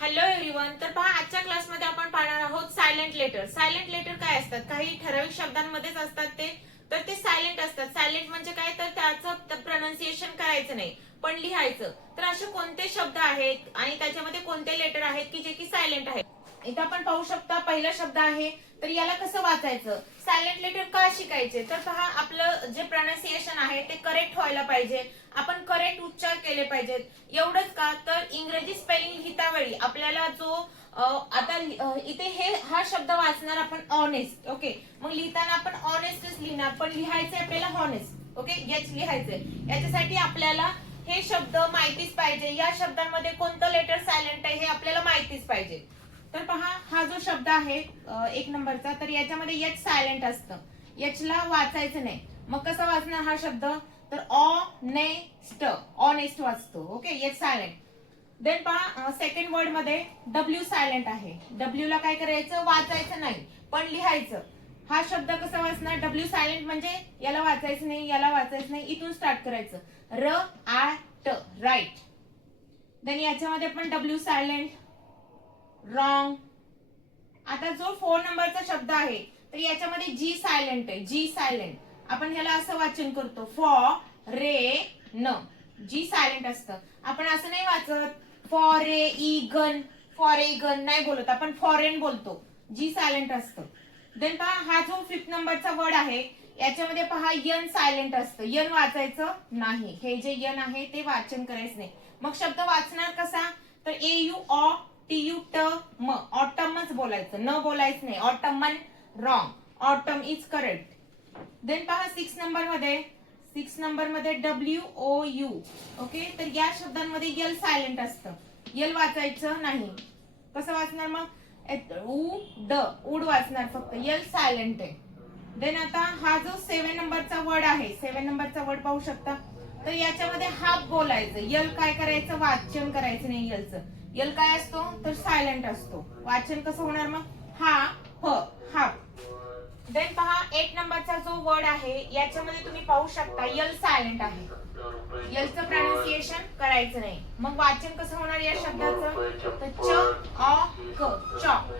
Hello everyone. तर पहा, आजच्या क्लासमध्ये आपण पाहणार आहोत सायलेंट लेटर. सायलेंट लेटर काय असतात? काही ठराविक शब्दांमध्येच असतात ते, तर ते सायलेंट असतात. सायलेंट म्हणजे काय, तर त्याचं प्रोनाउन्सिएशन करायचं नाही पण लिहायचं. तर असे कोणते शब्द आहेत आणि त्याच्यामध्ये कोणते लेटर आहेत की जे की सायलेंट आहेत? इथं आपण पाहू शकता पहिला शब्द आहे. तर याला कसं वाचायचं, सायलेंट लेटर का शिकायचे, तर पहा आपलं जे प्रोनाउन्सिएशन आहे ते करेक्ट व्हायला पाहिजे, आपण करेक्ट उच्चार केले पाहिजेत. एवढंच का, तर इंग्रजी स्पेलिंग लिहितावेळी आपल्याला जो आता इथे हा शब्द वाचणार आपण ऑनेस्ट. ओके, मग लिहिताना आपण ऑनेस्टच लिहिणार, पण लिहायचंय आपल्याला हॉनेस्ट. ओके, याच लिहायचंय. याच्यासाठी आपल्याला हे शब्द माहितीच पाहिजे, या शब्दांमध्ये कोणतं लेटर सायलेंट आहे हे आपल्याला माहितीच पाहिजे. तर पहा, हा जो शब्द आहे एक नंबरचा, तर याच्यामध्ये एच सायलेंट असतं. एच ला वाचायचं नाही. मग कसं वाचणार हा शब्द, तर ऑनेस्ट, ऑनेस्ट वाचतो. Okay, H silent. देन पहा सेकंड वर्ड मध्ये डब्ल्यू सायलेंट आहे. डब्ल्यू ला काय करायचं, वाचायचं नाही पण लिहायचं. हा शब्द कसा वाचणार, डब्ल्यू सायलेंट म्हणजे याला वाचायचं नाही, याला वाचायचं नाही, इथून स्टार्ट करायचं. र आय ट, राईट. देन याच्यामध्ये पण डब्ल्यू सायलेंट, रॉंग. आता जो 4 नंबरचा शब्द आहे, तर याच्यामध्ये जी सायलेंट आहे. जी सायलेंट आपण ह्याला असं वाचन करतो, फॉर रे न. जी सायलेंट असतं. आपण असं नाही वाचत for ray E gun, for a gun नाही बोलत आपण, फॉरेन बोलतो. जी सायलेंट असतं. देन पहा, हा जो 5th नंबरचा वर्ड आहे याच्यामध्ये पहा यन सायलेंट असतं. यन वाचायचं नाही, हे जे यन आहे ते वाचन करायचं नाही. मग शब्द वाचणार कसा, तर ए यू ऑ टी यू ट म, ऑटमच बोलायचं, न बोलायचं नाही. Autumn, wrong. Autumn is correct. Then पहा 6 नंबर मध्ये डब्ल्यू ओ यू. ओके, तर या शब्दांमध्ये यल सायलेंट असतं. यल वाचायचं नाही. कसं वाचणार मग, उ ड, उड वाचणार फक्त, यल सायलेंट आहे. देन आता हा जो 7 नंबरचा वर्ड आहे, 7 नंबरचा वर्ड पाहू शकता. तर याच्यामध्ये हाफ बोलायचं, यल काय करायचं, वाचन करायचं नाही यलचं. यल काय असतो, तर सायलेंट असतो. वाचन कसं होणार मग, हा ह, हाफ. देन पहा 8 नंबरचा जो वर्ड आहे याच्यामध्ये तुम्ही पाहू शकता यल सायलेंट आहे. यलचं प्रोनाउन्सिएशन करायचं नाही. मग वाचन कसं होणार या शब्दाचं, तर च ऑ क, चॉक.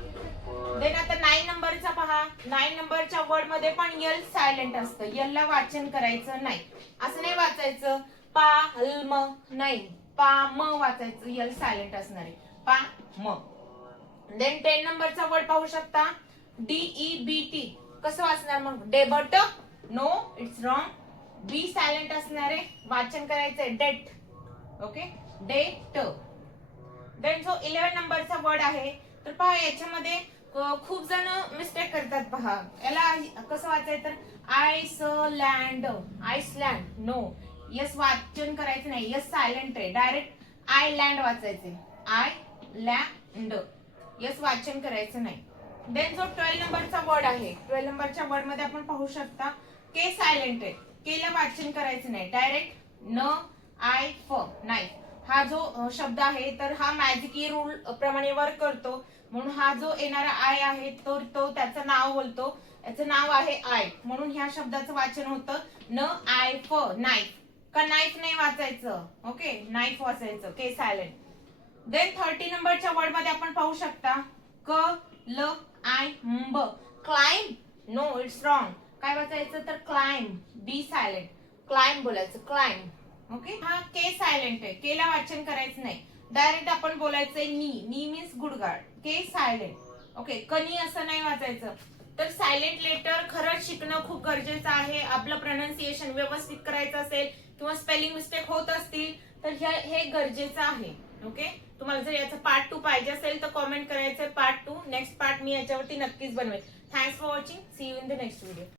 देन आता 9 नंबरचा पहा, 9 नंबरच्या वर्ड मध्ये पण यल सायलेंट असतं. यल ला वाचन करायचं नाही. असं नाही वाचायचं पा हल्म, नाही, पा म वाचायचं, यल सायलेंट असणार आहे, पा म. देन 10 नंबरचा वर्ड पाहू शकता, डीई बी टी. कसं वाचणार मग, डेबट, no it's wrong. B silent असणार आहे, वाचन करायचंय डेट. Okay, date. देन जो 11 नंबरचा वर्ड आहे, तर पहा याच्यामध्ये खूप जण मिस्टेक करतात. पहा याला कसं वाचायचं, तर आयसलँड, आयसलँड, नो. यस वाचन करायचं नाही, यस सायलेंट आहे. डायरेक्ट आय लँड वाचायचे, आय लँड. यस वाचन करायचं नाही. देन जो 12 नंबरचा वर्ड आहे, 12 नंबरच्या वर्ड मध्ये आपण पाहू शकता के सायलेंट आहे. के ला वाचन करायचं नाही, डायरेक्ट न आय फ, नाही. हा जो शब्द आहे तर हा मॅजिकी रूल प्रमाणे वर्क करतो, म्हणून हा जो येणारा आय आहे तो त्याचं नाव बोलतो. याचं नाव आहे आय, म्हणून ह्या शब्दाचं वाचन होतं न आय फ, नाईफ. का नाईफ नाही वाचायचं, ओके, नाईफ वाचायचं, के सायलेंट. देन 30 नंबरच्या वर्ड मध्ये आपण पाहू शकता क ल आय ब, क्लाइंब, नो इट्स रॉंग. काय वाचायचं, तर क्लाइंब, बी सायलेंट. क्लाइंब बोलायचं, क्लाइंब. ओके, हा के सायलेंट आहे. के ला वाचन करायचं नाही, डायरेक्ट आपण बोलायचंय नी. नी मीन्स गुडगाड, के सायलेंट. ओके, कनी असं नाही वाचायचं. तर सायलेंट लेटर खरंच शिकणं खूप गरजेचं आहे. आपलं प्रोनाउन्सिएशन व्यवस्थित करायचं असेल किंवा स्पेलिंग मिस्टेक होत असतील तर हे गरजेचं आहे. ओके, तुम्हाला जर याचं पार्ट 2 पाहिजे असेल तर कॉमेंट करायचं पार्ट 2. नेक्स्ट पार्ट मी याच्यावरती नक्कीच बनवेल. Thanks for watching. See you in the next video.